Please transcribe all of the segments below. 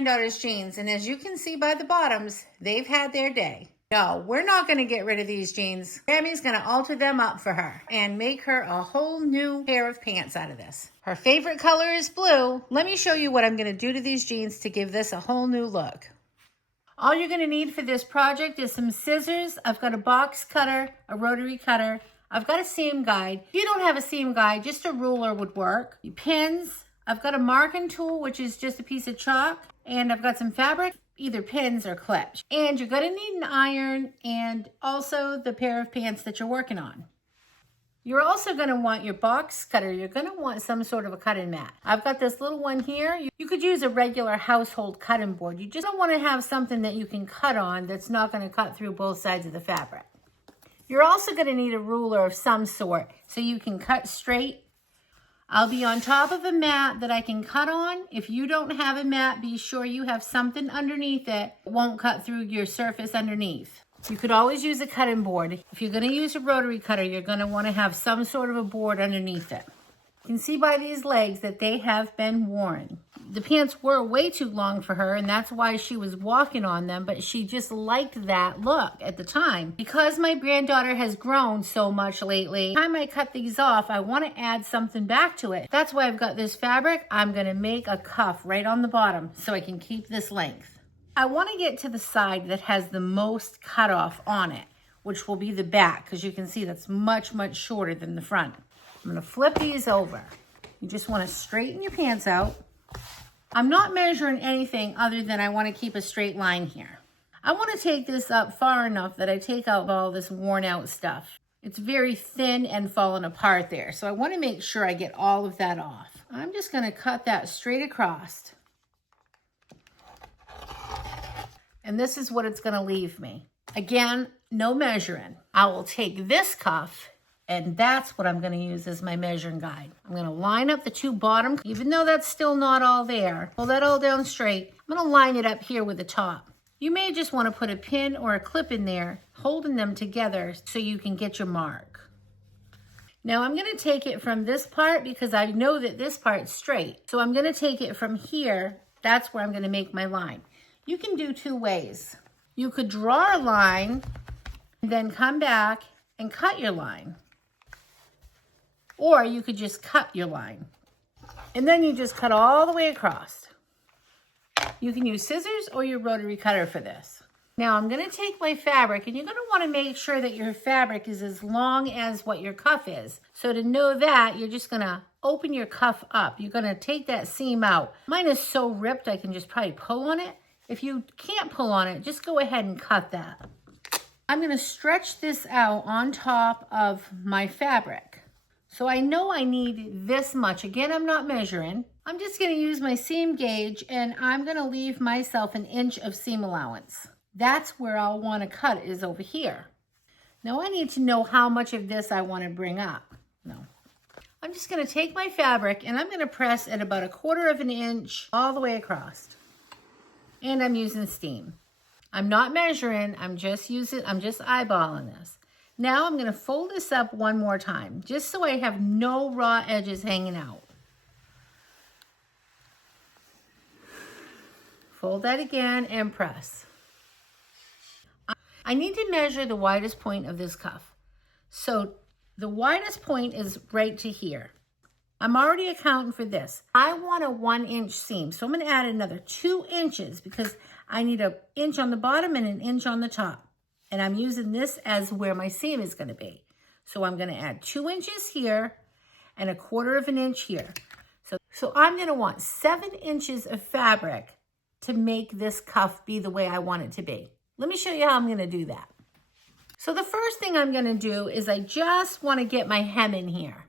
granddaughter's jeans, and as you can see by the bottoms, they've had their day. No, we're not going to get rid of these jeans. Grammy's going to alter them up for her and make her a whole new pair of pants out of this. Her favorite color is blue. Let me show you what I'm going to do to these jeans to give this a whole new look. All you're going to need for this project is some scissors. I've got a box cutter, a rotary cutter. I've got a seam guide. If you don't have a seam guide, just a ruler would work. Pins. I've got a marking tool, which is just a piece of chalk. And I've got some fabric, either pins or clips. And you're going to need an iron and also the pair of pants that you're working on. You're also going to want your box cutter. You're going to want some sort of a cutting mat. I've got this little one here. You could use a regular household cutting board. You just don't want to have something that you can cut on that's not going to cut through both sides of the fabric. You're also going to need a ruler of some sort so you can cut straight. I'll be on top of a mat that I can cut on. If you don't have a mat, be sure you have something underneath it that won't cut through your surface underneath. You could always use a cutting board. If you're going to use a rotary cutter, you're going to want to have some sort of a board underneath it. You can see by these legs that they have been worn. The pants were way too long for her, and that's why she was walking on them, but she just liked that look at the time. Because my granddaughter has grown so much lately, every time I cut these off, I want to add something back to it. That's why I've got this fabric. I'm going to make a cuff right on the bottom so I can keep this length. I want to get to the side that has the most cutoff on it, which will be the back, because you can see that's much, much shorter than the front. I'm going to flip these over. You just want to straighten your pants out. I'm not measuring anything other than I want to keep a straight line here. I want to take this up far enough that I take out all this worn out stuff. It's very thin and falling apart there, so I want to make sure I get all of that off. I'm just going to cut that straight across. And this is what it's going to leave me. Again, no measuring. I will take this cuff, and that's what I'm going to use as my measuring guide. I'm going to line up the two bottom, even though that's still not all there. Pull that all down straight. I'm going to line it up here with the top. You may just want to put a pin or a clip in there, holding them together so you can get your mark. Now I'm going to take it from this part because I know that this part's straight. So I'm going to take it from here. That's where I'm going to make my line. You can do two ways. You could draw a line, and then come back and cut your line. Or you could just cut your line. And then you just cut all the way across. You can use scissors or your rotary cutter for this. Now I'm going to take my fabric, and you're going to want to make sure that your fabric is as long as what your cuff is. So to know that, you're just going to open your cuff up. You're going to take that seam out. Mine is so ripped I can just probably pull on it. If you can't pull on it, just go ahead and cut that. I'm going to stretch this out on top of my fabric. So I know I need this much. Again, I'm not measuring. I'm just going to use my seam gauge, and I'm going to leave myself an inch of seam allowance. That's where I'll want to cut, is over here. Now I need to know how much of this I want to bring up. No. I'm just going to take my fabric, and I'm going to press at about 1/4 of an inch all the way across. And I'm using steam. I'm not measuring, I'm just eyeballing this. Now I'm gonna fold this up one more time, just so I have no raw edges hanging out. Fold that again and press. I need to measure the widest point of this cuff. So the widest point is right to here. I'm already accounting for this. I want a 1-inch seam, so I'm going to add another 2 inches because I need an inch on the bottom and an inch on the top. And I'm using this as where my seam is going to be. So I'm going to add 2 inches here and 1/4 of an inch here. So I'm going to want 7 inches of fabric to make this cuff be the way I want it to be. Let me show you how I'm going to do that. So the first thing I'm going to do is I just want to get my hem in here.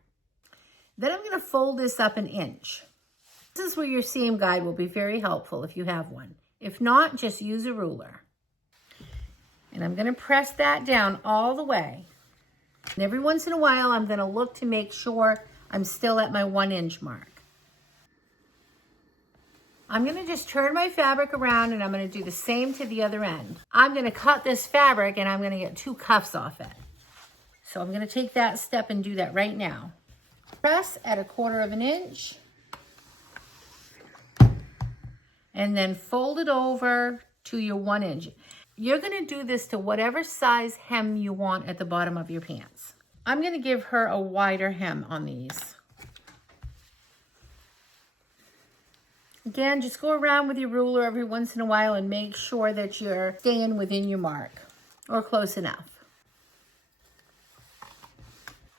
Then I'm going to fold this up 1 inch. This is where your seam guide will be very helpful if you have one. If not, just use a ruler. And I'm going to press that down all the way. And every once in a while, I'm going to look to make sure I'm still at my 1-inch mark. I'm going to just turn my fabric around, and I'm going to do the same to the other end. I'm going to cut this fabric, and I'm going to get 2 cuffs off it. So I'm going to take that step and do that right now. Press at 1/4 of an inch. and then fold it over to your 1 inch. You're gonna do this to whatever size hem you want at the bottom of your pants. I'm gonna give her a wider hem on these. Again, just go around with your ruler every once in a while and make sure that you're staying within your mark or close enough.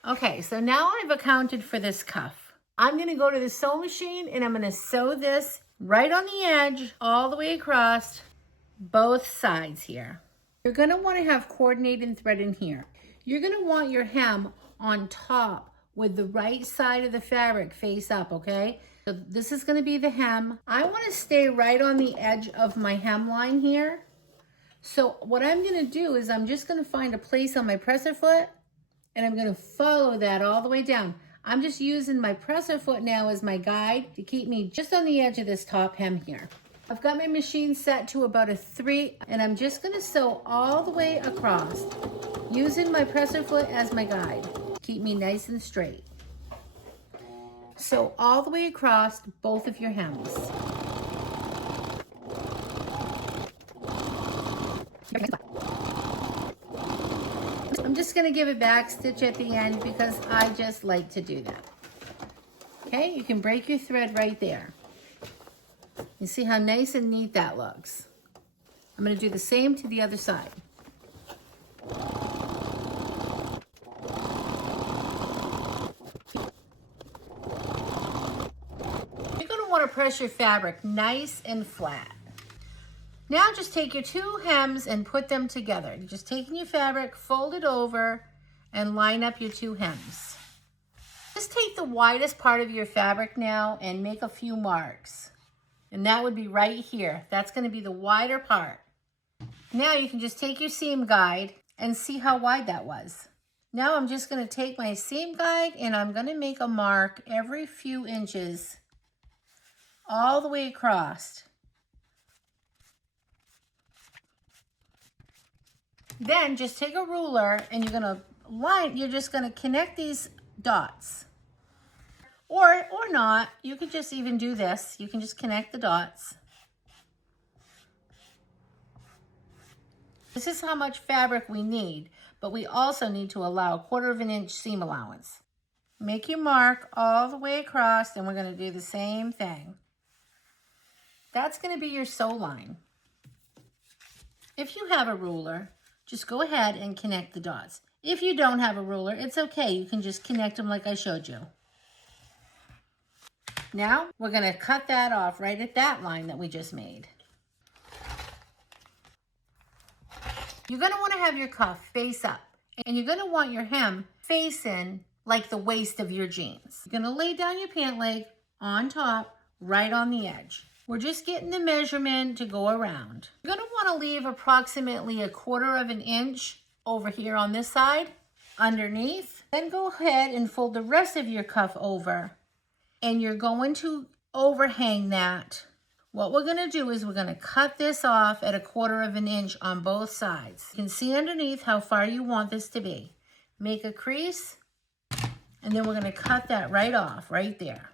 Okay, so now I've accounted for this cuff. I'm gonna go to the sewing machine and I'm gonna sew this right on the edge all the way across both sides here. You're gonna wanna have coordinating thread in here. You're gonna want your hem on top with the right side of the fabric face up, okay? So this is gonna be the hem. I wanna stay right on the edge of my hemline here. So what I'm gonna do is I'm just gonna find a place on my presser foot and I'm gonna follow that all the way down. I'm just using my presser foot now as my guide to keep me just on the edge of this top hem here. I've got my machine set to about a 3 and I'm just gonna sew all the way across using my presser foot as my guide. Keep me nice and straight. Sew all the way across both of your hems. I'm just going to give a back stitch at the end because I just like to do that. Okay, you can break your thread right there. You see how nice and neat that looks. I'm going to do the same to the other side. Want to press your fabric nice and flat. Now just take your 2 hems and put them together. You're just taking your fabric, fold it over, and line up your 2 hems. Just take the widest part of your fabric now and make a few marks. And that would be right here. That's going to be the wider part. Now you can just take your seam guide and see how wide that was. Now I'm just going to take my seam guide and I'm going to make a mark every few inches all the way across. Then just take a ruler and you're just gonna connect these dots. Or not, you could just even do this. You can just connect the dots. This is how much fabric we need, but we also need to allow a 1/4 inch seam allowance. Make your mark all the way across and we're gonna do the same thing. That's going to be your sew line. If you have a ruler, just go ahead and connect the dots. If you don't have a ruler, it's okay. You can just connect them like I showed you. Now, we're going to cut that off right at that line that we just made. You're going to want to have your cuff face up, and you're going to want your hem facing like the waist of your jeans. You're going to lay down your pant leg on top, right on the edge. We're just getting the measurement to go around. You're going to want to leave approximately a 1/4 inch over here on this side, underneath. Then go ahead and fold the rest of your cuff over. And you're going to overhang that. What we're going to do is we're going to cut this off at a 1/4 inch on both sides. You can see underneath how far you want this to be. Make a crease, and then we're going to cut that right off, right there.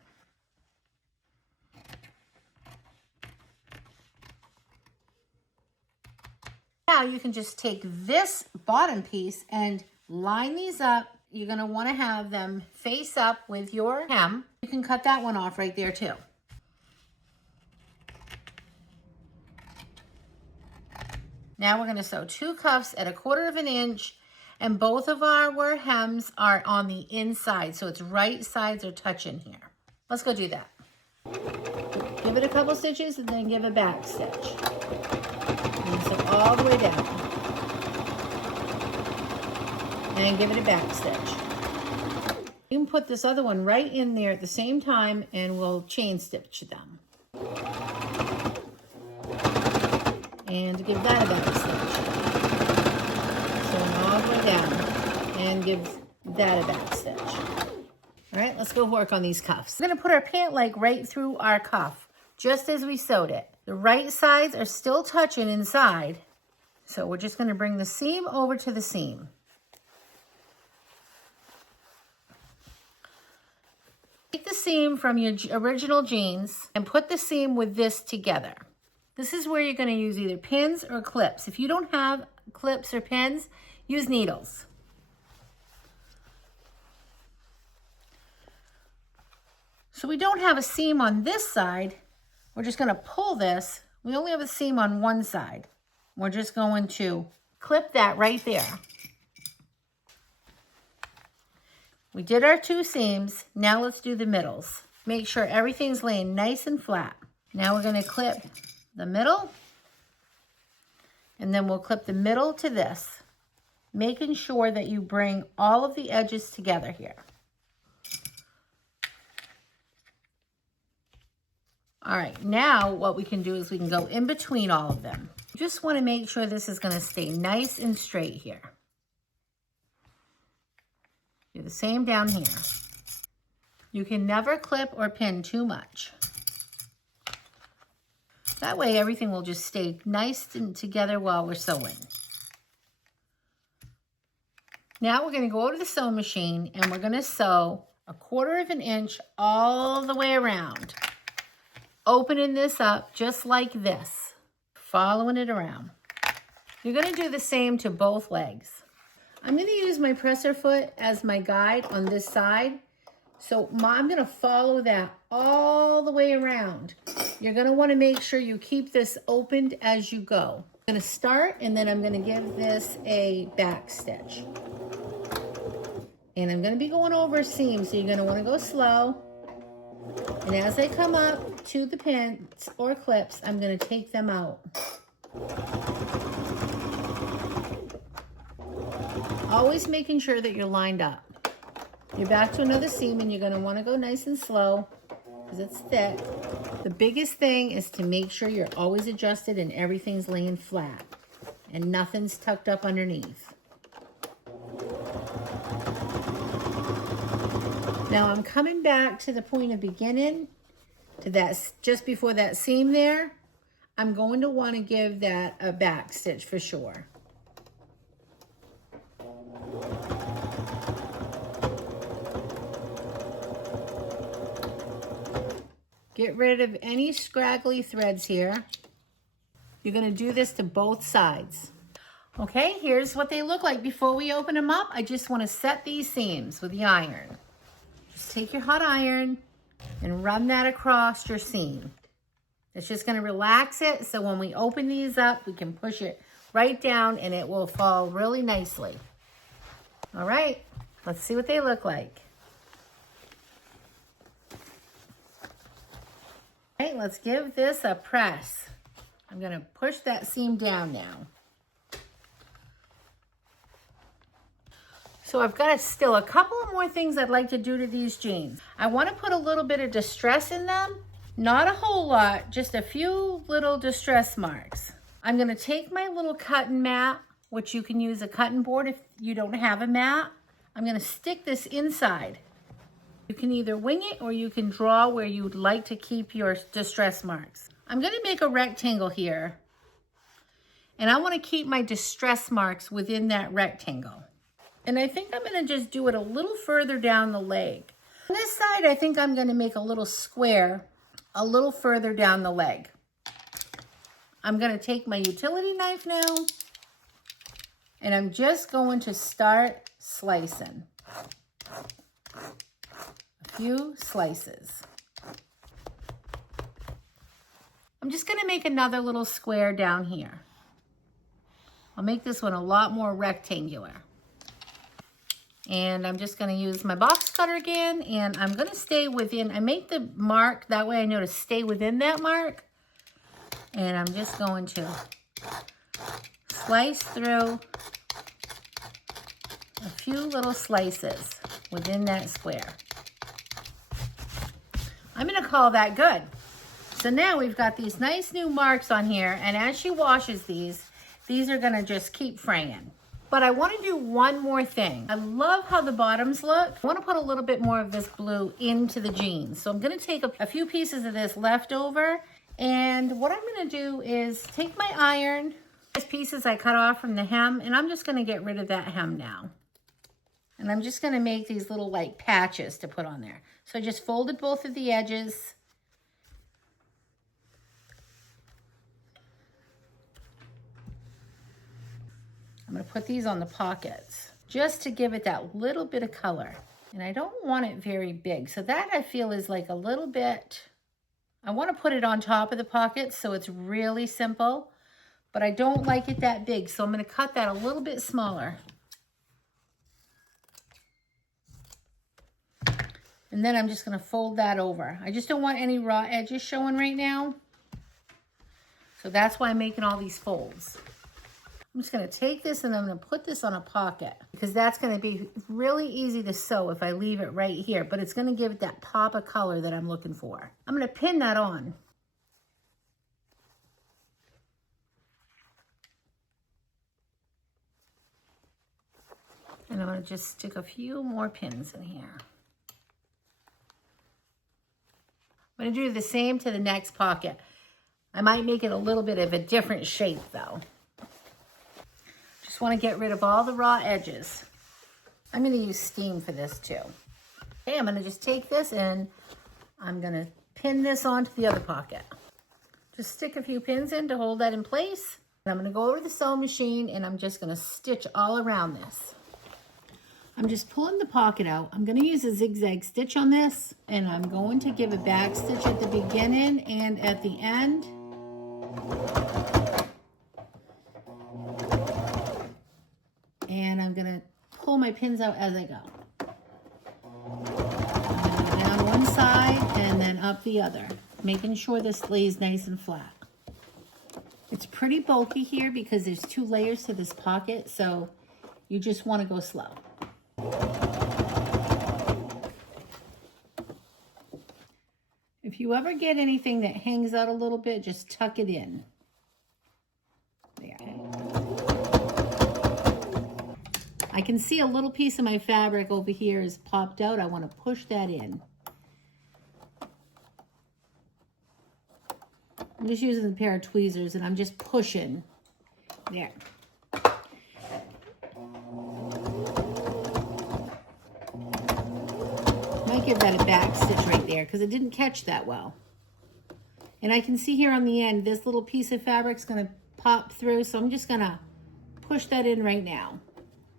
Now you can just take this bottom piece and line these up. You're going to want to have them face up with your hem. You can cut that one off right there too. Now we're going to sew 2 cuffs at a 1/4 inch, and both of our hems are on the inside, so it's right sides are touching here. Let's go do that. Give it a couple stitches and then give a back stitch. And sew all the way down. And give it a back stitch. You can put this other one right in there at the same time and we'll chain stitch them. And give that a back stitch. Sew all the way down and give that a back stitch. All right, let's go work on these cuffs. We're gonna put our pant leg right through our cuff, just as we sewed it. The right sides are still touching inside, so we're just gonna bring the seam over to the seam. Take the seam from your original jeans and put the seam with this together. This is where you're going to use either pins or clips. If you don't have clips or pins, use needles. So we don't have a seam on this side. We're just going to pull this. We only have a seam on one side. We're just going to clip that right there. We did our 2 seams. Now let's do the middles. Make sure everything's laying nice and flat. Now we're going to clip the middle, and then we'll clip the middle to this, making sure that you bring all of the edges together here. All right, now what we can do is we can go in between all of them. You just want to make sure this is going to stay nice and straight here. Do the same down here. You can never clip or pin too much. That way everything will just stay nice and together while we're sewing. Now we're going to go over to the sewing machine and we're going to sew 1/4 of an inch all the way around. Opening this up just like this, following it around. You're going to do the same to both legs. I'm going to use my presser foot as my guide on this side. So I'm going to follow that all the way around. You're going to want to make sure you keep this opened as you go. I'm going to start and then I'm going to give this a back stitch. And I'm going to be going over a seam, so you're going to want to go slow. And as I come up to the pins or clips, I'm going to take them out. Always making sure that you're lined up. You're back to another seam and you're going to want to go nice and slow because it's thick. The biggest thing is to make sure you're always adjusted and everything's laying flat and nothing's tucked up underneath. Now I'm coming back to the point of beginning, to that just before that seam there. I'm going to want to give that a back stitch for sure. Get rid of any scraggly threads here. You're going to do this to both sides. Okay, here's what they look like before we open them up. I just want to set these seams with the iron. Just take your hot iron and run that across your seam. It's just going to relax it, so when we open these up, we can push it right down and it will fall really nicely. All right, let's see what they look like. All right, let's give this a press. I'm going to push that seam down now. So I've got still a couple of more things I'd like to do to these jeans. I want to put a little bit of distress in them. Not a whole lot, just a few little distress marks. I'm going to take my little cutting mat, which you can use a cutting board if you don't have a mat. I'm going to stick this inside. You can either wing it or you can draw where you would like to keep your distress marks. I'm going to make a rectangle here. And I want to keep my distress marks within that rectangle. And I think I'm going to just do it a little further down the leg. On this side, I think I'm going to make a little square a little further down the leg. I'm going to take my utility knife now. And I'm just going to start slicing. A few slices. I'm just going to make another little square down here. I'll make this one a lot more rectangular. And I'm just going to use my box cutter again, and I'm going to stay within, I make the mark, that way I know to stay within that mark. And I'm just going to slice through a few little slices within that square. I'm going to call that good. So now we've got these nice new marks on here, and as she washes these are going to just keep fraying. But I want to do one more thing. I love how the bottoms look. I want to put a little bit more of this blue into the jeans. So I'm going to take a few pieces of this left over. And what I'm going to do is take my iron, these pieces I cut off from the hem, and I'm just going to get rid of that hem now. And I'm just going to make these little like patches to put on there. So I just folded both of the edges. I'm gonna put these on the pockets just to give it that little bit of color. And I don't want it very big. So that I feel is like a little bit, I want to put it on top of the pockets so it's really simple, but I don't like it that big. So I'm going to cut that a little bit smaller. And then I'm just going to fold that over. I just don't want any raw edges showing right now. So that's why I'm making all these folds. I'm just going to take this and I'm going to put this on a pocket because that's going to be really easy to sew if I leave it right here, but it's going to give it that pop of color that I'm looking for. I'm going to pin that on. And I'm going to just stick a few more pins in here. I'm going to do the same to the next pocket. I might make it a little bit of a different shape though. Just want to get rid of all the raw edges. I'm going to use steam for this too. Okay, I'm going to just take this and I'm going to pin this onto the other pocket. Just stick a few pins in to hold that in place. And I'm going to go over the sewing machine and I'm just going to stitch all around this. I'm just pulling the pocket out. I'm going to use a zigzag stitch on this and I'm going to give a back stitch at the beginning and at the end. And I'm going to pull my pins out as I go. I'm going to go down one side and then up the other, making sure this lays nice and flat. It's pretty bulky here because there's 2 layers to this pocket, so you just want to go slow. If you ever get anything that hangs out a little bit, just tuck it in. There. I can see a little piece of my fabric over here is popped out. I want to push that in. I'm just using a pair of tweezers and I'm just pushing. There. Might give that a back stitch right there because it didn't catch that well. And I can see here on the end, this little piece of fabric's going to pop through. So I'm just going to push that in right now.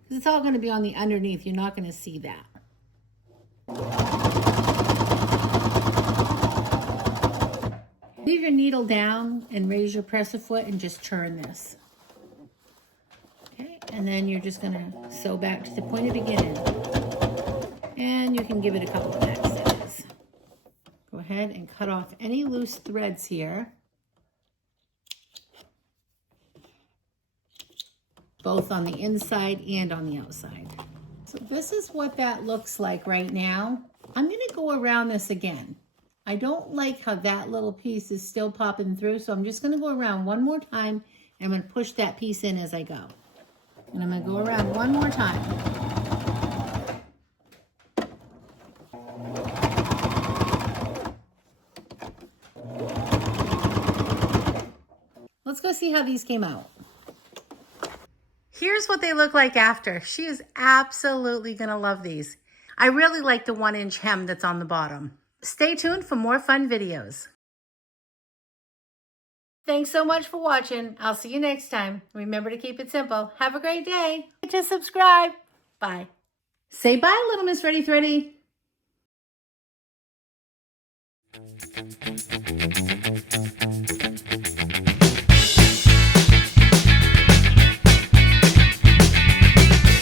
Because it's all going to be on the underneath. You're not going to see that. Leave your needle down and raise your presser foot and just turn this. Okay, and then you're just going to sew back to the point of beginning. And you can give it a couple of back stitches. Go ahead and cut off any loose threads here. Both on the inside and on the outside. So this is what that looks like right now. I'm going to go around this again. I don't like how that little piece is still popping through, so I'm just going to go around one more time and I'm going to push that piece in as I go. And I'm going to go around one more time. Let's go see how these came out. Here's what they look like after. She is absolutely gonna love these. I really like the 1-inch hem that's on the bottom. Stay tuned for more fun videos. Thanks so much for watching. I'll see you next time. Remember to keep it simple. Have a great day. Just subscribe. Bye. Say bye, little Miss Reddy Thready.